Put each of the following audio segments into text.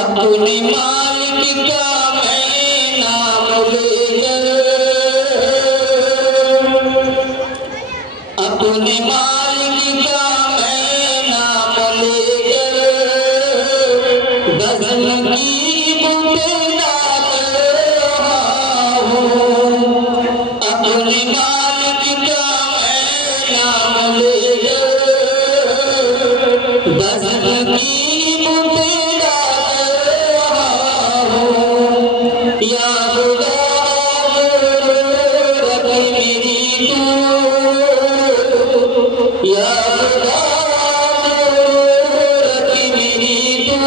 अपने मालिक का मैं नाम लेकर, अपने मालिक का मैं नाम लेकर बज़म की बुलंदा कर रहा हूँ। अपने मालिक का मैं नाम लेकर बज़म की बुलंदा या खुदा रखी मेरी तू, या खुदा रखी मेरी तू,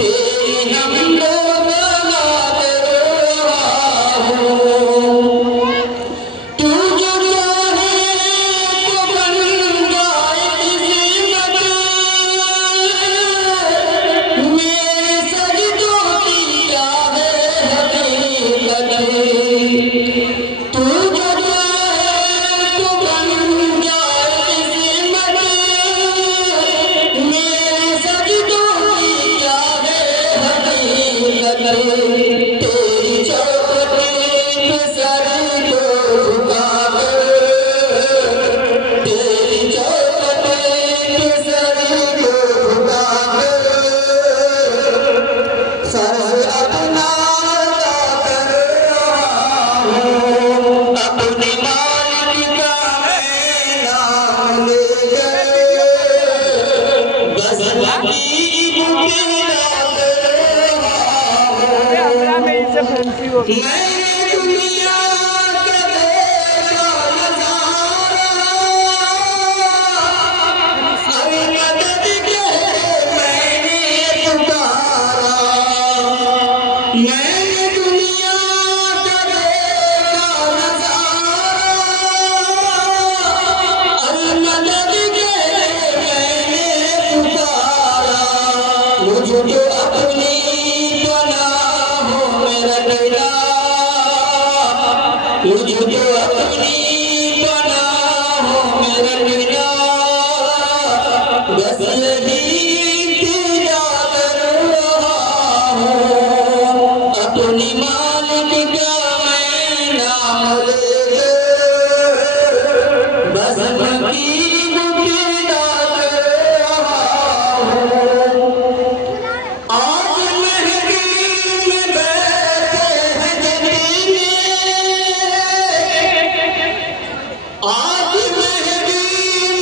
तेरी हमद सना कर रहा हूँ। तू जो चाहे तो बन जाए किस्मत, मेरे सजदों की क्या है हकीकत। तू जो चाहे तो बन जाए किस्मत, मेरे सजदों की क्या है हकीकत। तेरी चौखट पे सर को झुकाकर, तेरी चौखट पे सर को झुकाकर सर अपना कर रहा हूँ। अपने मालिक का मैं नाम लेकर बज़म की बुलंदा कर रहा हूँ। मैंने दुनिया का देखा नज़ारा, अब मदद के मैंने पुकारा। मैंने दुनिया का देखा नज़ारा, अब मदद के मैंने पुकारा। मुझको अपनी पनाहों में रखना, मुझको अपनी पनाहों में रखना, बस यही इल्तिजा कर रहा हूँ। अपने मालिक का मैं नाम लेकर बज़म की बुलंदा कर रहा हूँ। आज महफिल में बैठे हैं जगीरे, आज महफिल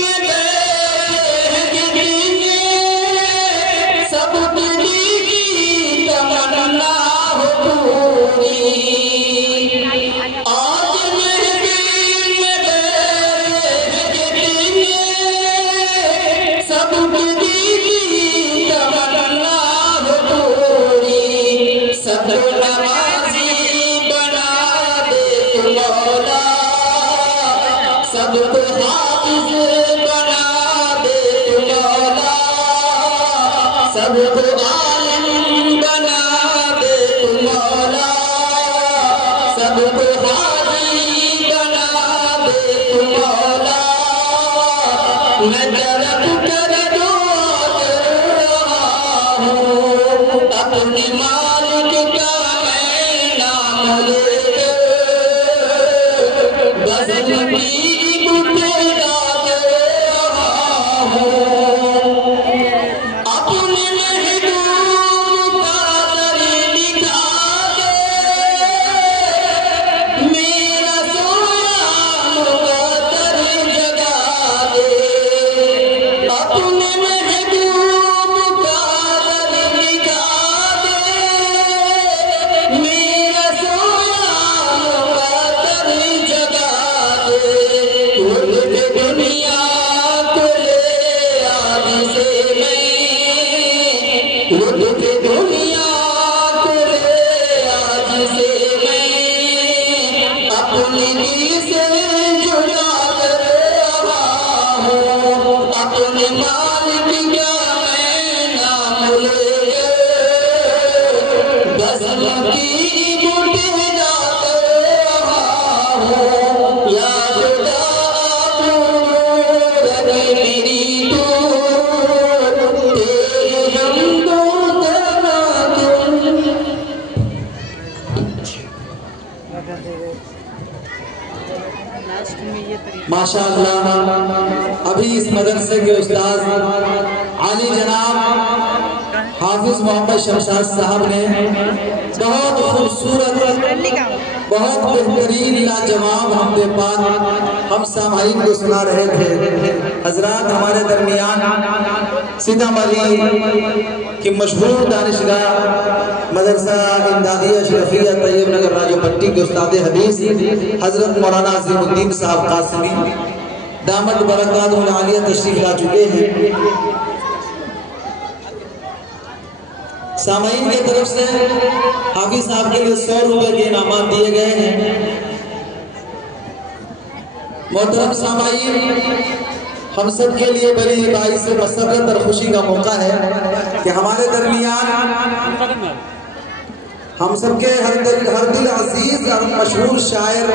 में बैठे हैं जगीरे, सब दिल की तमन्ना हो पूरी। आज महफिल में बैठे हैं जगीरे, सब दिल की तमन्ना हो पूरी। सब नमाज़ी बना दे तू मौला, सबको हाफ़िज़ बना दे तू मौला, सबको आलिम बना दे तू मौला, सबको हाजी बना दे तू मौला। मैं तरफ कर दुआ कर रहा हूँ। अपने मालिक का मैं नाम लेकर बज़म की बुलंदा कर रहा हूँ। अपने महबूब का दर दिखा दे, मेरा सोया मुक़द्दर जगा दे। अपने महबूब का दर दिखा दे, मेरा सोया मुक़द्दर जगा दे। माशाअल्लाह अभी इस मदरसे के उस्ताद आली जनाब हाफिज मोहम्मद शमशाद साहब ने बहुत खूबसूरत बहुत बेहतरीन लाजवाब हमदे पाक हम सामाईन को सुना रहे थे। हजरात हमारे दरमियान सीतामढ़ी की मशहूर दानिशगाह मदरसा इमदादिया अशरफिया तैयब नगर राजोपट्टी के उस्ताद हदीस हजरत मौलाना अजीमुद्दीन साहब कासिमी दामद बरकातुहुल आलिया तशरीफ ला चुके हैं। सामाईन की तरफ से हाफिज साहब के लिए 100 रुपए के इनामात दिए गए हैं। मोहतरम सामाईन, हम सब के लिए बड़ी बाईस मसरत और खुशी का मौका है कि हमारे दरमियान हम सबके हर दिल अजीज और मशहूर शायर